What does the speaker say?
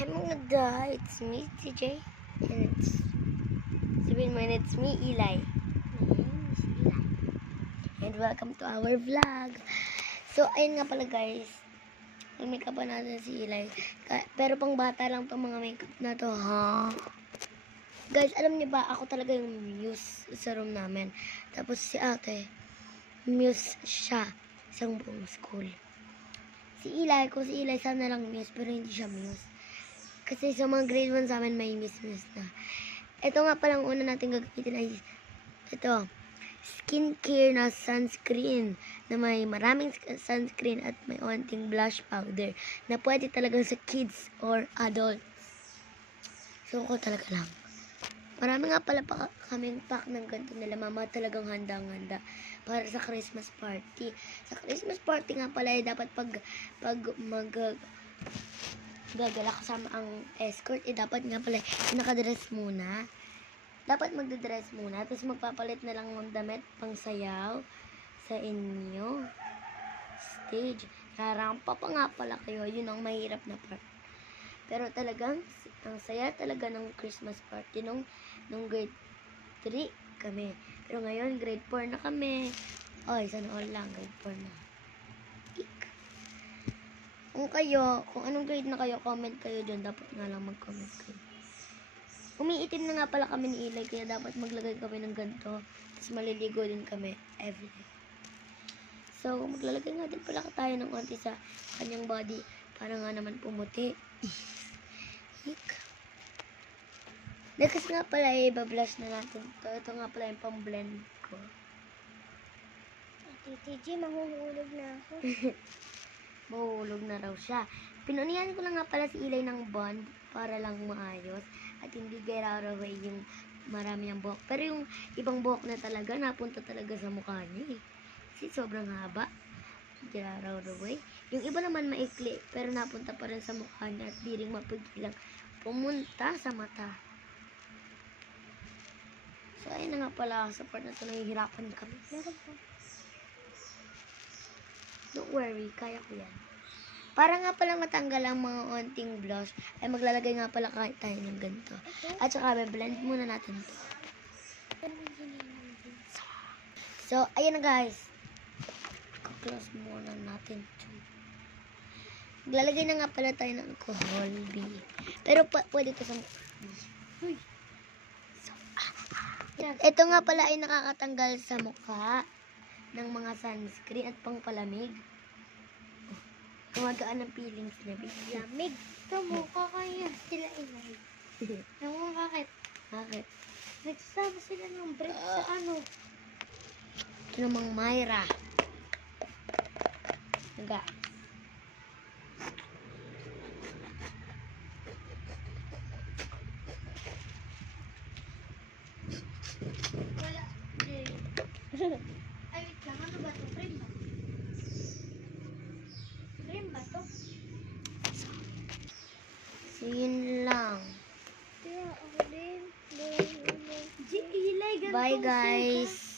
Hi mga da, it's me, TJ, and it's me, Eli. My name is Eli. And welcome to our vlog. So, ayun nga pala guys, ang makeup pa natin si Eli. Pero pang bata lang tong mga makeup na to, ha? Guys, alam niyo ba, ako talaga yung muse sa room namin. Tapos si ate, muse siya isang buong school. Si Eli, sana lang muse, pero hindi siya muse. Kasi sa mga grade 1 sa amin, may miss na. Ito nga palang una natin gagamitin ay ito, skincare na sunscreen na may maraming sunscreen at may onting blush powder na pwede talagang sa kids or adults. So, ko talaga lang. Marami nga pala kaming pack ng ganito nila. Mama talagang handang-handa para sa Christmas party. Sa Christmas party nga pala, dapat pag gagala kasama ang escort, dapat nga pala nakadress muna. Dapat magdadress muna, tapos magpapalit na lang ng damit pang sayaw sa inyo stage. Rarampa pa nga pala kayo, yun ang mahirap na part. Pero talagang, ang saya talaga ng Christmas party nung grade 3 kami. Pero ngayon, grade 4 na kami. Oy, sana all lang, grade 4 na. Kung anong grade na kayo, comment kayo dyan. Dapat nga lang mag-comment kayo. Umiitim na nga pala kami ni Eli, kaya dapat maglagay kami ng ganito. Tapos maliligo din kami everyday. So, maglalagay nga din pala tayo ng konti sa kanyang body para nga naman pumuti. Kasi nga pala, ibablush na natin to. Ito nga pala yung pang-blend ko. Ate TJ, mahuhulog na ako. Mahulog na raw siya. Pinunihan ko lang nga pala si Eli ng bond para lang maayos at hindi get out of way yung marami ng buhok. Pero yung ibang buhok na talaga, napunta talaga sa mukha niya eh. Kasi sobrang haba. Get out of the way. Yung iba naman maikli, pero napunta pa rin sa mukha niya at di rin mapigilang pumunta sa mata. So, ayun na nga pala sa part na ito, nahihirapan kami. Meron pa. Don't worry, kaya ko yan. Para nga pala matanggal ang mga onting blush, ay maglalagay nga pala kahit tayo ng ganito. At saka, blend muna natin to. So, ayan na guys. Close muna natin to. Maglalagay na nga pala tayo ng alcohol, B. Pero pwede to sa mukha. So, ito nga pala ay nakakatanggal sa mukha ng mga sunscreen at pangpalamig. Gumagaan ng feelings niya. Lamig. Kamukha kayo sila Eli. Naman bakit? Bakit? Nagsasama sila ng break sa ano. Ito namang Myra. Naga. Wala. Ay, wait lang. Ano ba ito? Frame ba? Frame ba ito? So, yun lang. Kaya ako din. Eli, ganito. Bye, guys.